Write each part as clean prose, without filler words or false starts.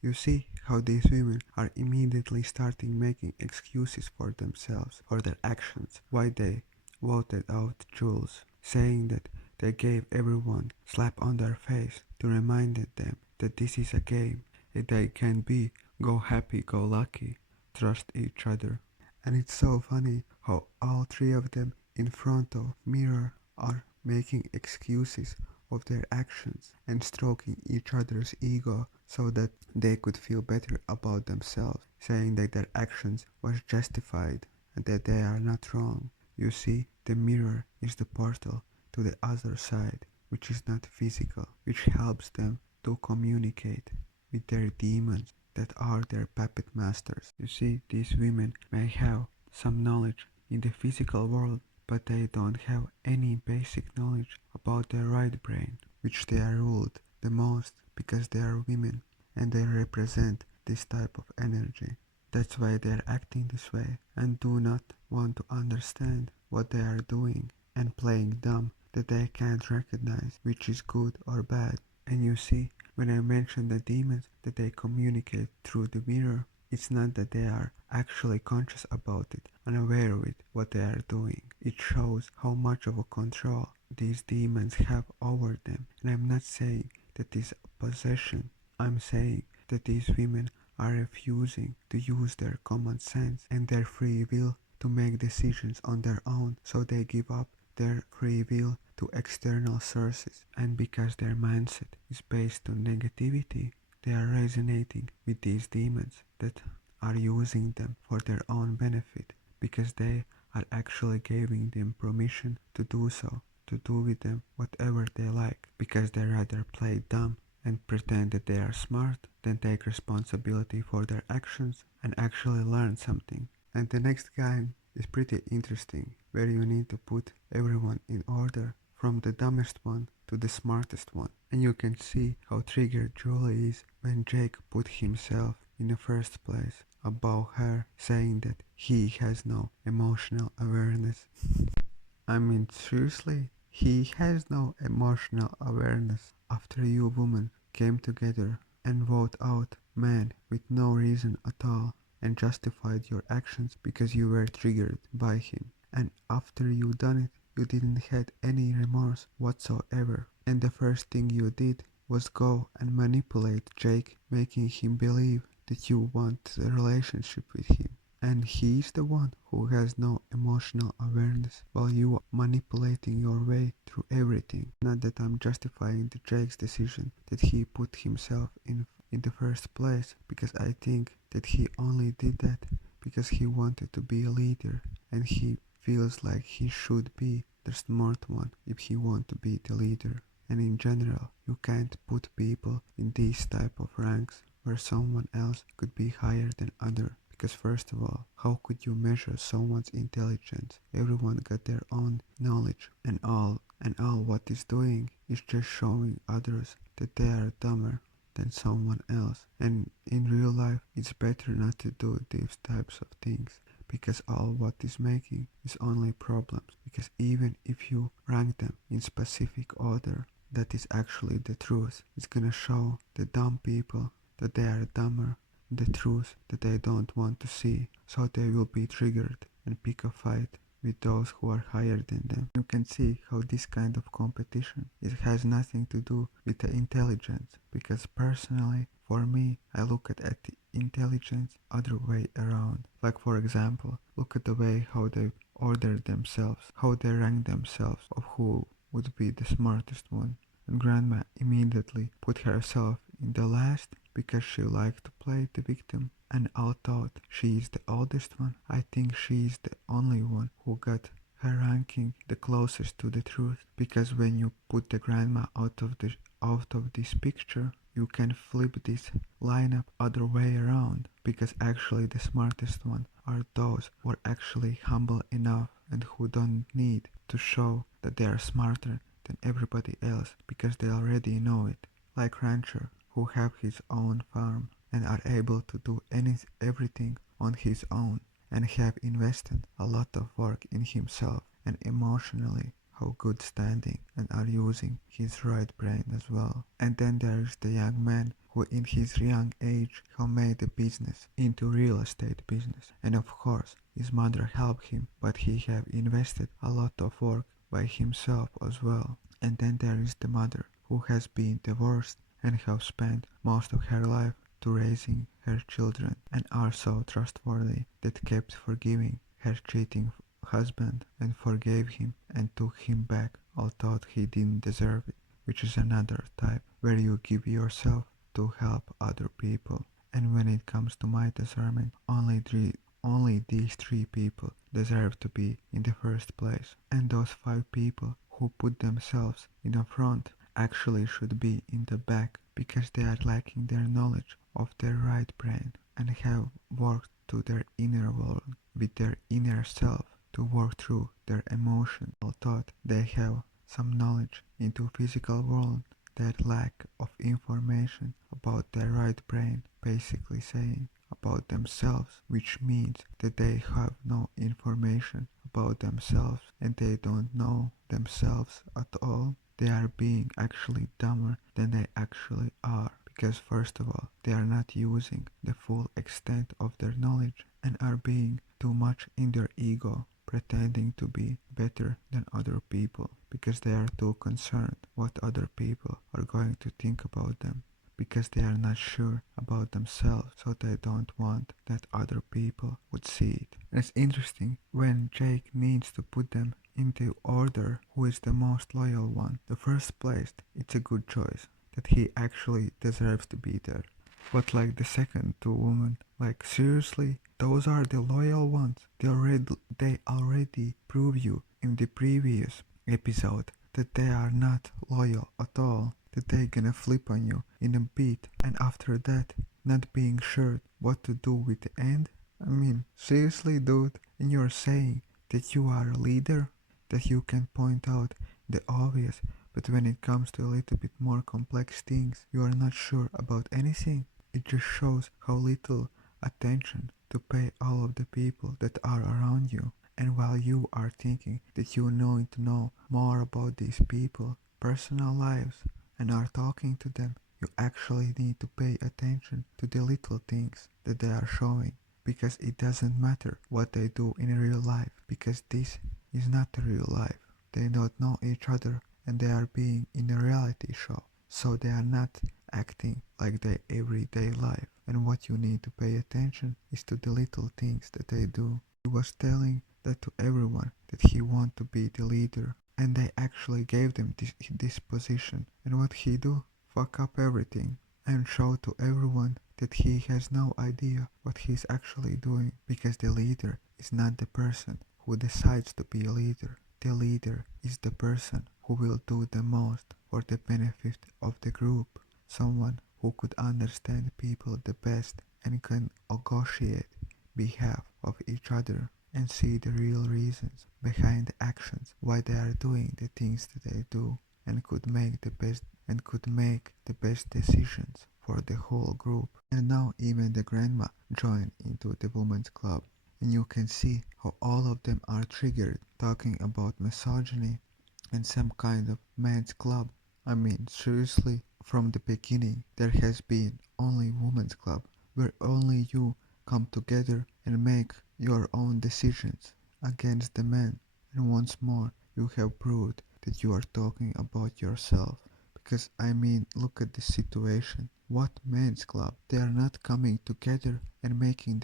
You see how these women are immediately starting making excuses for themselves, for their actions, why they voted out Jules, saying that they gave everyone slap on their face to remind them that this is a game, that they can be go happy, go lucky, trust each other. And it's so funny how all three of them in front of mirror are making excuses of their actions and stroking each other's ego so that they could feel better about themselves, saying that their actions was justified and that they are not wrong. You see, the mirror is the portal to the other side, which is not physical, which helps them to communicate with their demons that are their puppet masters. You see, these women may have some knowledge in the physical world, but they don't have any basic knowledge about their right brain, which they are ruled the most because they are women and they represent this type of energy. That's why they are acting this way and do not want to understand what they are doing and playing dumb that they can't recognize which is good or bad. And you see, when I mention the demons that they communicate through the mirror, it's not that they are actually conscious about it and aware with what they are doing. It shows how much of a control these demons have over them. And I'm not saying that this possession, I'm saying that these women are refusing to use their common sense and their free will to make decisions on their own, so they give up their free will to external sources. And because their mindset is based on negativity, they are resonating with these demons that are using them for their own benefit because they are actually giving them permission to do so, to do with them whatever they like, because they rather play dumb and pretend that they are smart than take responsibility for their actions and actually learn something. And the next game is pretty interesting, where you need to put everyone in order from the dumbest one to the smartest one. And you can see how triggered Julie is when Jake put himself in the first place above her, saying that he has no emotional awareness. I mean, seriously? He has no emotional awareness after you women came together and vote out man with no reason at all and justified your actions because you were triggered by him. And after you done it, you didn't had any remorse whatsoever. And the first thing you did was go and manipulate Jake, making him believe that you want a relationship with him. And he's the one who has no emotional awareness while you are manipulating your way through everything. Not that I'm justifying the Jake's decision that he put himself in the first place, because I think that he only did that because he wanted to be a leader and he feels like he should be the smart one if he want to be the leader. And in general, you can't put people in these type of ranks where someone else could be higher than other. Because first of all, how could you measure someone's intelligence? Everyone got their own knowledge and all what is doing is just showing others that they are dumber than someone else. And in real life, it's better not to do these types of things because all what is making is only problems. Because even if you rank them in specific order, that is actually the truth. It's gonna show the dumb people that they are dumber, the truth that they don't want to see, so they will be triggered and pick a fight with those who are higher than them. You can see how this kind of competition, it has nothing to do with the intelligence, because personally for me I look at the intelligence other way around. Like for example, look at the way how they order themselves, how they rank themselves of who would be the smartest one. And grandma immediately put herself in the last because she liked to play the victim, and although she is the oldest one, I think she is the only one who got her ranking the closest to the truth, because when you put the grandma out of this picture, you can flip this lineup other way around, because actually the smartest one are those who are actually humble enough and who don't need to show that they are smarter than everybody else because they already know it. Like Rancher, who have his own farm and are able to do everything on his own and have invested a lot of work in himself and emotionally how good standing and are using his right brain as well. And then there is the young man who in his young age have made the business into real estate business. And of course, his mother helped him, but he have invested a lot of work by himself as well. And then there is the mother, who has been divorced and have spent most of her life to raising her children and are so trustworthy that kept forgiving her cheating husband and forgave him and took him back although he didn't deserve it, which is another type where you give yourself to help other people. And when it comes to my discernment, only these three people deserve to be in the first place, and those five people who put themselves in the front actually should be in the back because they are lacking their knowledge of their right brain and have worked to their inner world with their inner self to work through their emotional thought. They have some knowledge into physical world, that lack of information about their right brain, basically saying about themselves, which means that they have no information about themselves and they don't know themselves at all. They are being actually dumber than they actually are because first of all, they are not using the full extent of their knowledge and are being too much in their ego, pretending to be better than other people because they are too concerned what other people are going to think about them, because they are not sure about themselves, so they don't want that other people would see it. And it's interesting when Jake needs to put them into order who is the most loyal one. The first place, it's a good choice that he actually deserves to be there. But like the second two women, like seriously, those are the loyal ones. They already prove you in the previous episode that they are not loyal at all, that they gonna flip on you in a bit, and after that, not being sure what to do with the end. I mean, seriously, dude, and you're saying that you are a leader, that you can point out the obvious, but when it comes to a little bit more complex things, you are not sure about anything. It just shows how little attention to pay all of the people that are around you. And while you are thinking that you need to know more about these people, personal lives, and are talking to them, you actually need to pay attention to the little things that they are showing. Because it doesn't matter what they do in real life, because this is not the real life. They don't know each other and they are being in a reality show. So they are not acting like their everyday life. And what you need to pay attention is to the little things that they do. He was telling that to everyone that he want to be the leader, and they actually gave them this position. And what he do? Fuck up everything and show to everyone that he has no idea what he's actually doing, because the leader is not the person who decides to be a leader. The leader is the person who will do the most for the benefit of the group, someone who could understand people the best and can negotiate behalf of each other and see the real reasons behind the actions, why they are doing the things that they do, and could make the best decisions for the whole group. And now even the grandma joined into the women's club, and you can see how all of them are triggered talking about misogyny and some kind of men's club. I mean, seriously, from the beginning there has been only women's club, where only you come together and make your own decisions against the men. And once more, you have proved that you are talking about yourself. Because I mean, look at the situation. What men's club? They are not coming together and making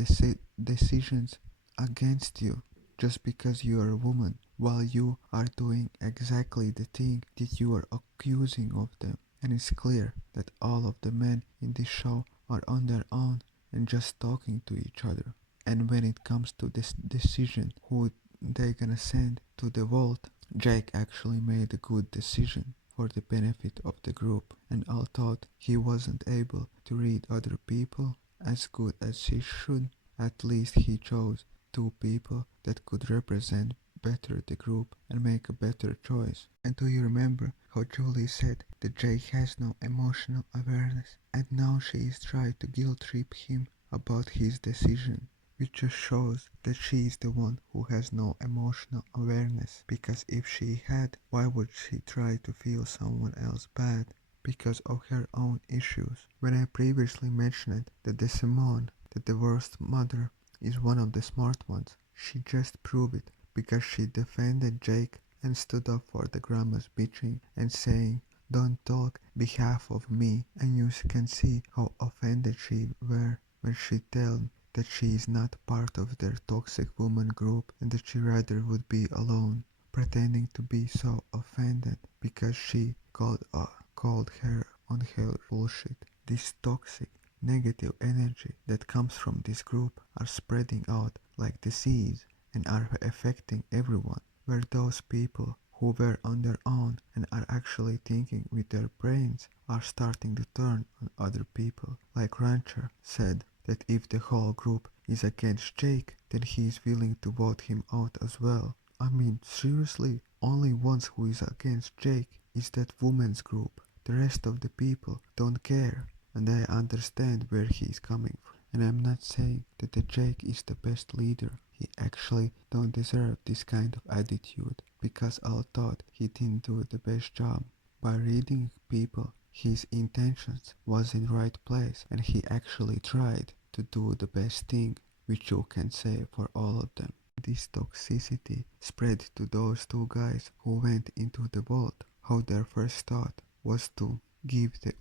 decisions against you just because you are a woman, while you are doing exactly the thing that you are accusing of them. And it's clear that all of the men in this show are on their own and just talking to each other. And when it comes to this decision who they gonna send to the vault, Jake actually made a good decision for the benefit of the group, and although he wasn't able to read other people as good as he should, at least he chose two people that could represent better the group and make a better choice. And do you remember how Julie said that Jake has no emotional awareness, and now she is trying to guilt trip him about his decision, which just shows that she is the one who has no emotional awareness, because if she had, why would she try to feel someone else bad? because of her own issues. When I previously mentioned that the Simone, that the worst mother, is one of the smart ones, she just proved it because she defended Jake and stood up for the grandma's bitching and saying, "Don't talk behalf of me," and you can see how offended she were when she told that she is not part of their toxic woman group and that she rather would be alone, pretending to be so offended because she called her on her bullshit. This toxic, negative energy that comes from this group are spreading out like disease and are affecting everyone. Where those people who were on their own and are actually thinking with their brains are starting to turn on other people. Like Rancher said that if the whole group is against Jake, then he is willing to vote him out as well. I mean, seriously, only ones who is against Jake is that women's group. The rest of the people don't care, and I understand where he is coming from. And I'm not saying that the Jake is the best leader. He actually don't deserve this kind of attitude because I thought he didn't do the best job. By reading people, his intentions was in right place and he actually tried to do the best thing, which you can say for all of them. This toxicity spread to those two guys who went into the vault. How their first thought was to give the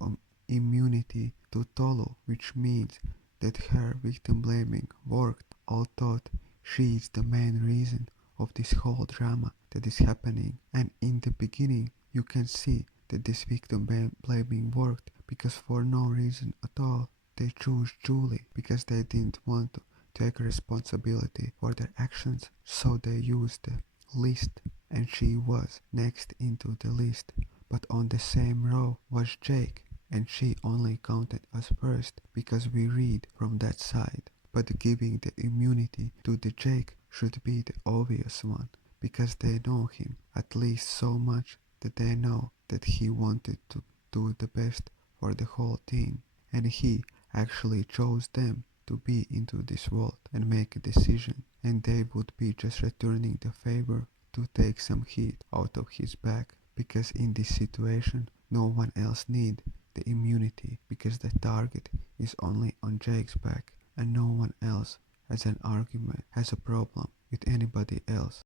immunity to Tolo, which means that her victim blaming worked, although she is the main reason of this whole drama that is happening. And in the beginning, you can see that this victim blaming worked because for no reason at all they chose Julie because they didn't want to take responsibility for their actions, so they used the list and she was next into the list. But on the same row was Jake and she only counted as first because we read from that side. But giving the immunity to the Jake should be the obvious one because they know him at least so much that they know that he wanted to do the best for the whole team and he actually chose them to be into this world and make a decision, and they would be just returning the favor to take some heat out of his back because in this situation no one else need the immunity because the target is only on Jake's back and no one else has an argument, has a problem with anybody else.